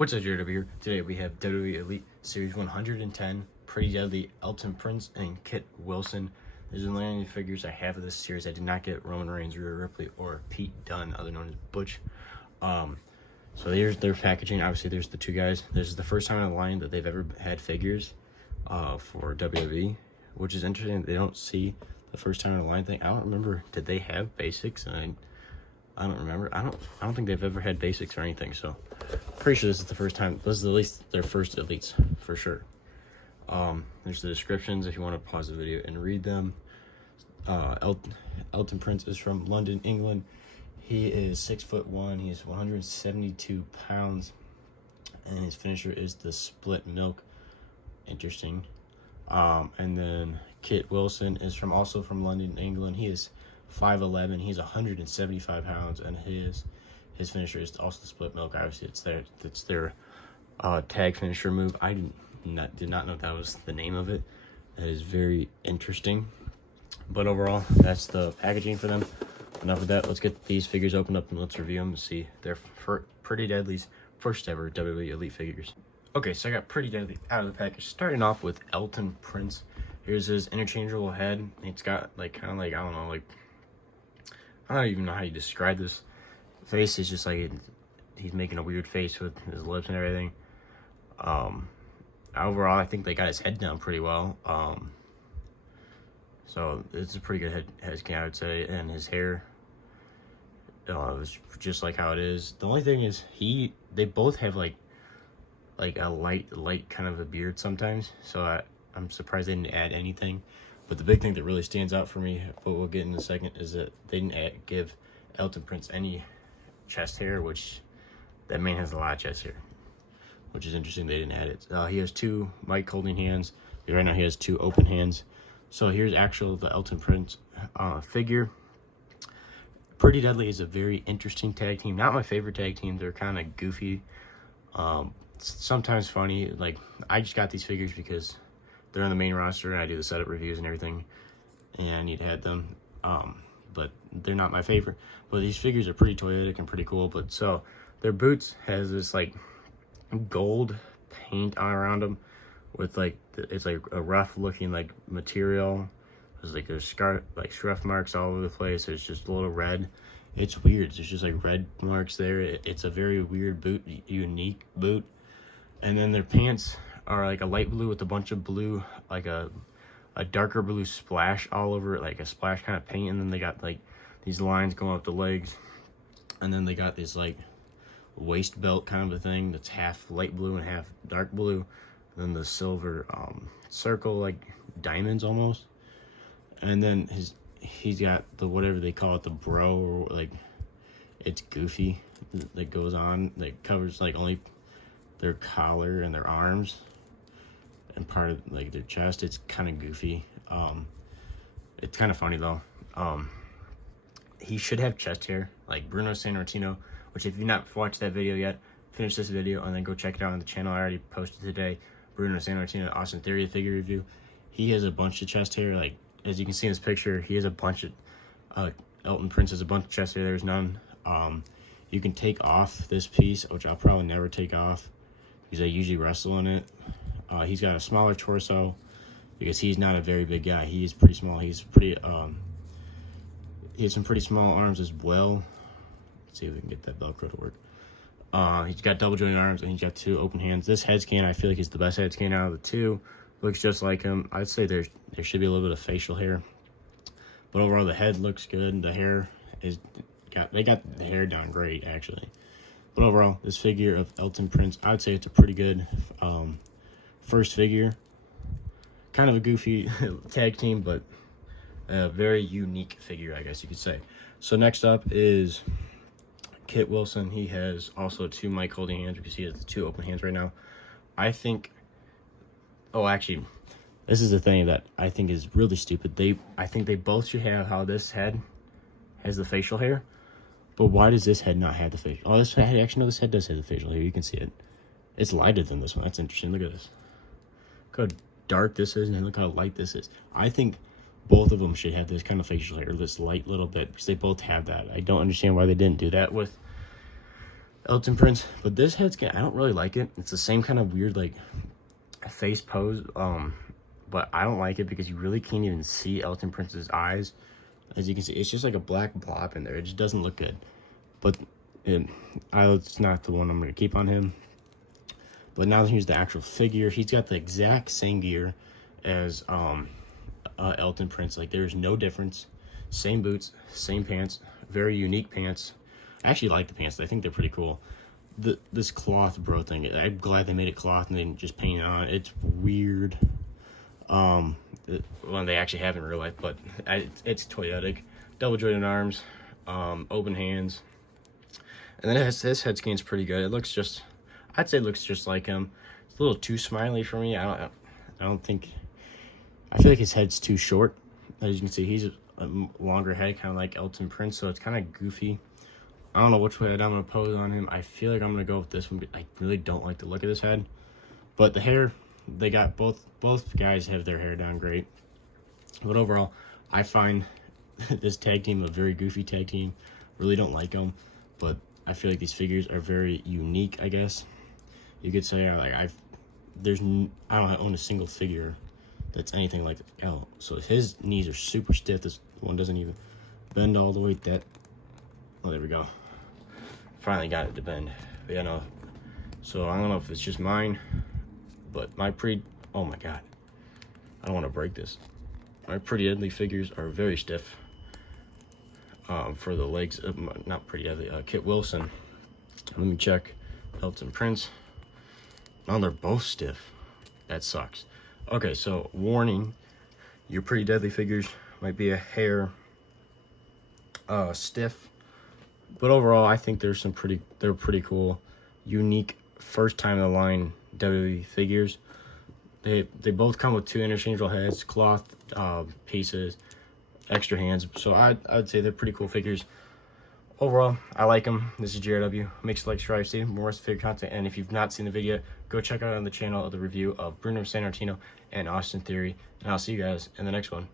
What's up, WWE here? Today we have WWE Elite Series 110, Pretty Deadly, Elton Prince, and Kit Wilson. These are the only figures I have of this series. I did not get Roman Reigns, Rhea Ripley, or Pete Dunne, other known as Butch. So here's their packaging. Obviously, there's the two guys. This is the first time in the line that they've ever had figures for WWE, which is interesting. They don't see the first time in the line thing. I don't remember. Did they have basics? And I don't remember. I don't think they've ever had basics or anything. So pretty sure this is the first time. This is at least their first elites for sure. There's the descriptions if you want to pause the video and read them. Elton Prince is from London, England. He is 6'1". He is 172 pounds, and his finisher is the split milk. Interesting. And then Kit Wilson is also from London, England. He is 5'11". He's 175 pounds, and his finisher is also the split milk. Obviously, it's their tag finisher move. I did not know that was the name of it. That is very interesting. But overall, that's the packaging for them. Enough of that. Let's get these figures opened up and let's review them and see their Pretty Deadly's first ever WWE Elite figures. Okay, so I got Pretty Deadly out of the package. Starting off with Elton Prince. Here's his interchangeable head. It's got like kind of like I don't even know how you describe this face. Is just like he's making a weird face with his lips and everything. Overall, I think they got his head down pretty well. So it's a pretty good head scan, I would say, and his hair is just like how it is. The only thing is they both have like a light kind of a beard sometimes. So I'm surprised they didn't add anything. But the big thing that really stands out for me, but we'll get in a second, is that they didn't give Elton Prince any chest hair, which that man has a lot of chest hair, which is interesting. They didn't add it. He has two mic holding hands. Right now he has two open hands. So here's the Elton Prince figure. Pretty Deadly is a very interesting tag team. Not my favorite tag team. They're kind of goofy, sometimes funny. Like, I just got these figures because they're on the main roster and I do the setup reviews and everything, and I need to add them. But they're not my favorite. But these figures are pretty toyetic and pretty cool. But so their boots has this like gold paint on around them, with like it's like a rough looking like material. There's scruff marks all over the place. There's just a little red. It's weird. There's just like red marks there. It's a very weird boot, unique boot. And then their pants are like a light blue with a bunch of blue, like a darker blue splash all over it, like a splash kind of paint. And then they got like these lines going up the legs. And then they got this like waist belt kind of a thing that's half light blue and half dark blue. And then the silver circle like diamonds almost. And then he's got the whatever they call it, the bro, or like it's goofy that goes on that covers like only their collar and their arms and part of like their chest. It's kind of goofy. It's kind of funny though. He should have chest hair like Bruno Sammartino, which if you've not watched that video yet, finish this video and then go check it out on the channel. I already posted today. Bruno Sammartino Austin Theory figure review. He has a bunch of chest hair. Like, as you can see in this picture, he has a bunch of Elton Prince has a bunch of chest hair. There's none. You can take off this piece, which I'll probably never take off because I usually wrestle in it. He's got a smaller torso because he's not a very big guy. He is pretty small. He has some pretty small arms as well. Let's see if we can get that Velcro to work. He's got double jointed arms and he's got two open hands. This head scan, I feel like, is the best head scan out of the two. Looks just like him. I'd say there should be a little bit of facial hair, but overall the head looks good. The hair they got the hair down great actually. But overall, this figure of Elton Prince, I'd say it's a pretty good first figure. Kind of a goofy tag team, but a very unique figure, I guess you could say. So next up is Kit Wilson. He has also two mic holding hands because he has the two open hands right now. Actually, this is the thing that I think is really stupid. I think they both should have how this head has the facial hair, but why does this head not have the facial? Oh, this head, actually, no, this head does have the facial hair. You can see it. It's lighter than this one. That's interesting. Look at this. Look how dark this is, and look how light this is. I think both of them should have this kind of facial hair, this light little bit, because they both have that. I don't understand why they didn't do that with Elton Prince. But this head scan, I don't really like it. It's the same kind of weird like face pose, but I don't like it because you really can't even see Elton Prince's eyes. As you can see, it's just like a black blob in there. It just doesn't look good. But it's not the one I'm going to keep on him. But now here's the actual figure. He's got the exact same gear as Elton Prince. Like, there's no difference. Same boots, same pants, very unique pants. I actually like the pants. I think they're pretty cool. This cloth bro thing, I'm glad they made it cloth and they didn't just paint it on. It's weird. Well, they actually have in real life, but it's toyetic. Double jointed arms, open hands. And then his head scan's pretty good. It looks just, I'd say it looks just like him. It's a little too smiley for me. I don't think, I feel like his head's too short. As you can see, he's a longer head, kind of like Elton Prince, so it's kind of goofy. I don't know which way I'm going to pose on him. I feel like I'm going to go with this one. I really don't like the look of this head. But the hair, they got both guys have their hair down great. But overall, I find this tag team a very goofy tag team. Really don't like them. But I feel like these figures are very unique, I guess. You could say, like, I don't own a single figure that's anything like L. So his knees are super stiff. This one doesn't even bend all the way. Oh, there we go. Finally got it to bend. But yeah, no. So I don't know if it's just mine, but oh my god, I don't want to break this. My Pretty Deadly figures are very stiff. For the legs, not Pretty Deadly, Kit Wilson. Let me check. Elton Prince. Oh, they're both stiff. That sucks. Okay, so warning, your Pretty Deadly figures might be a hair stiff, but overall I think they're pretty cool, unique, first time in the line WWE figures. They both come with 2 interchangeable heads, cloth pieces, extra hands, so I'd say they're pretty cool figures. Overall, I like them. This is JRW. Make sure to like, subscribe, see more figure content. And if you've not seen the video, go check out on the channel the review of Bruno Sammartino and Austin Theory. And I'll see you guys in the next one.